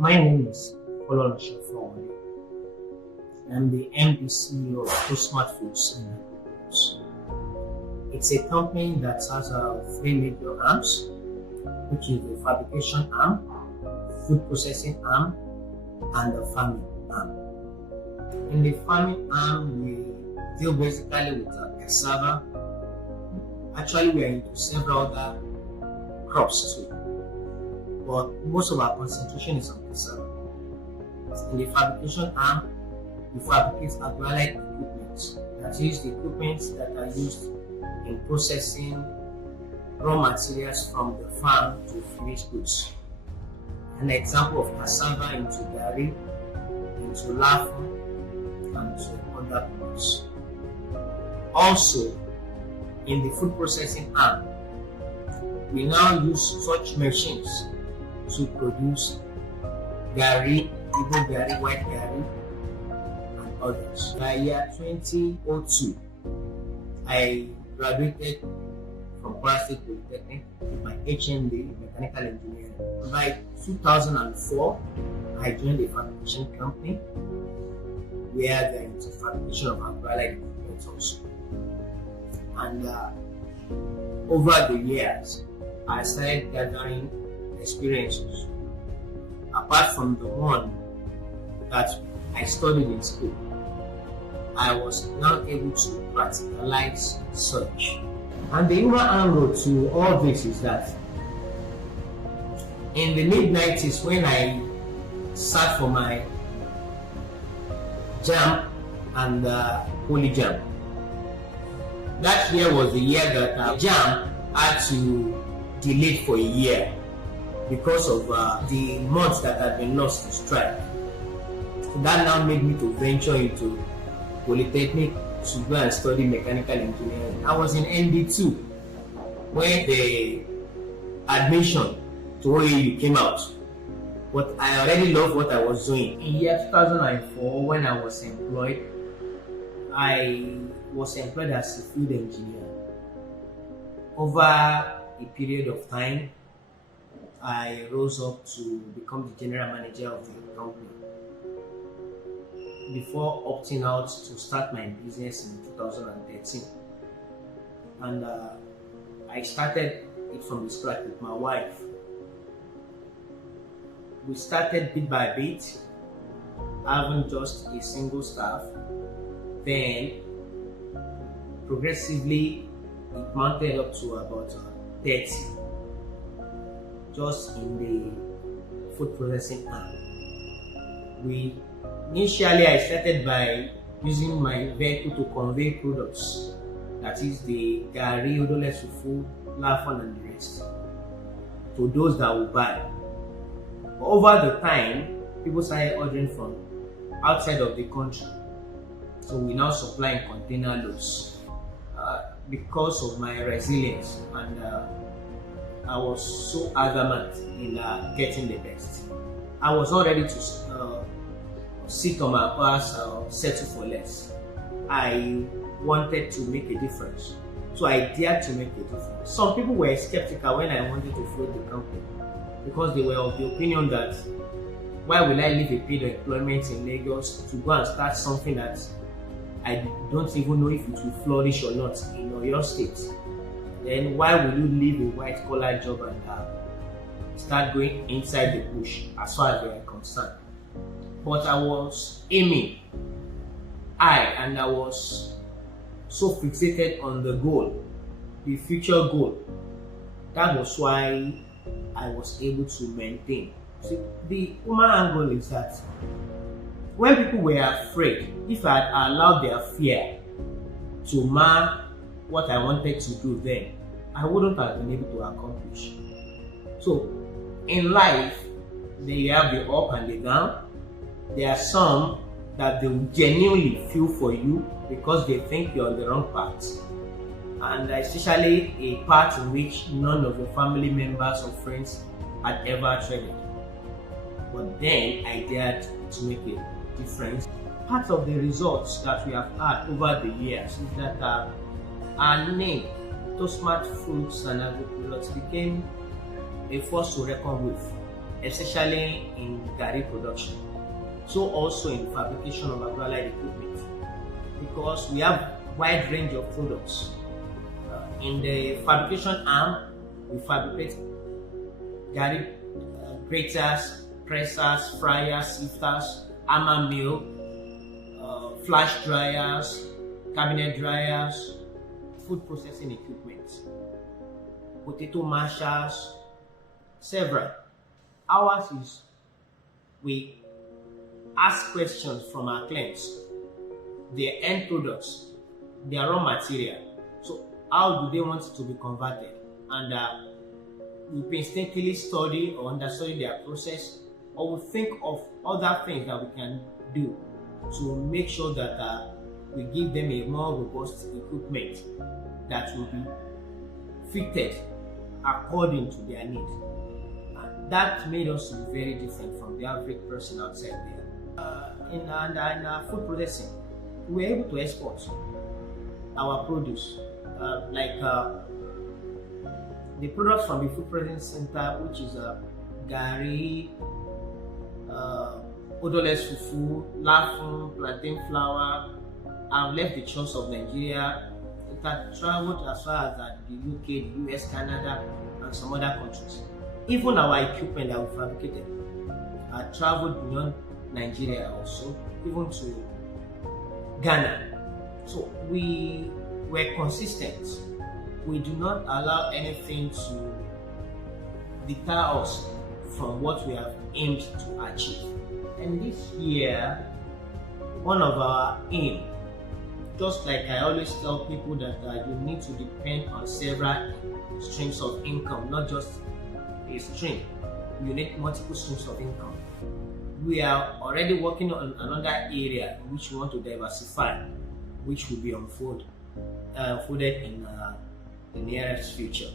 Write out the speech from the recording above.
My name is Olorunseyi. I'm the MD CEO of Smart Foods. It's a company that has three major arms, which is the fabrication arm, food processing arm, and the farming arm. In the farming arm, we deal basically with cassava. Actually, we are into several other crops too, but most of our concentration is on cassava. In the fabrication arm, we fabricate agribusiness equipment. That is the equipment that are used in processing raw materials from the farm to finished goods. An example of cassava into gari, into lafu, and to other products. Also, in the food processing arm, we now use such machines to produce gari, Igbo gari, white gari, and others. By year 2002, I graduated from Kwara State Polytechnic with my HND Mechanical Engineering. By 2004, I joined a fabrication company where they're into fabrication of umbrella equipment also. And over the years, I started gathering experiences. Apart from the one that I studied in school, I was now able to practicalize such. And the human angle to all this is that in the mid-90s, when I sat for my JAMB and Poly JAMB, that year was the year that JAMB had to delay for a year because of the months that had been lost to strike. So that now made me to venture into Polytechnic to go and study mechanical engineering. I was in ND2 when the admission to OAU came out, but I already loved what I was doing. In year 2004, when I was employed, I was employed as a field engineer. Over a period of time, I rose up to become the general manager of the company before opting out to start my business in 2013. And I started it from the scratch with my wife. We started bit by bit, having just a single staff. Then progressively it mounted up to about 30, just in the food processing arm. Initially I started by using my vehicle to convey products, that is the gari, odole fufu, lafon, and the rest, to those that will buy. But over the time, people started ordering from outside of the country, so we now supply in container loads. Because of my resilience, and I was so adamant in getting the best. I was not ready to sit on my ass or settle for less. I wanted to make a difference, so I dared to make a difference. Some people were skeptical when I wanted to float the company, because they were of the opinion that why will I leave a paid employment in Lagos to go and start something that I don't even know if it will flourish or not in your state. Then why will you leave a white collar job and start going inside the bush as far as they are concerned? But I was aiming high, and I was so fixated on the goal, the future goal. That was why I was able to maintain. See, the human angle is that when people were afraid, if I had allowed their fear to mar what I wanted to do then, I wouldn't have been able to accomplish. So, in life, you have the up and the down. There are some that they will genuinely feel for you because they think you're on the wrong path. And especially a path in which none of your family members or friends had ever treaded. But then I dared to make a difference. Part of the results that we have had over the years is that our name, Smart Foods and Agri-products, became a force to reckon with. especially in garri production. So also in fabrication of agri equipment, because we have wide range of products. In the fabrication arm, we fabricate garri graters, pressers, fryers, sifters, hammer mill, flash dryers, cabinet dryers, food processing equipment, potato mashers, several. Ours is we ask questions from our clients, their end products, their raw material. So how do they want it to be converted? And we painstakingly study or understudy their process, or we think of other things that we can do to make sure that we give them a more robust equipment that will be fitted according to their needs. And that made us very different from the average person outside there. In food processing, we were able to export our produce, the products from the food processing center, which is garri, odorless fufu, lafun, plantain flour. I've left the shores of Nigeria. It had traveled as far as the UK, the US, Canada, and some other countries. Even our equipment that we fabricated had traveled beyond Nigeria also, even to Ghana. So we were consistent. We do not allow anything to deter us from what we have aimed to achieve. And this year, one of our aim, just like I always tell people that you need to depend on several streams of income, not just a stream. You need multiple streams of income. We are already working on another area which we want to diversify, which will be unfolded in the nearest future.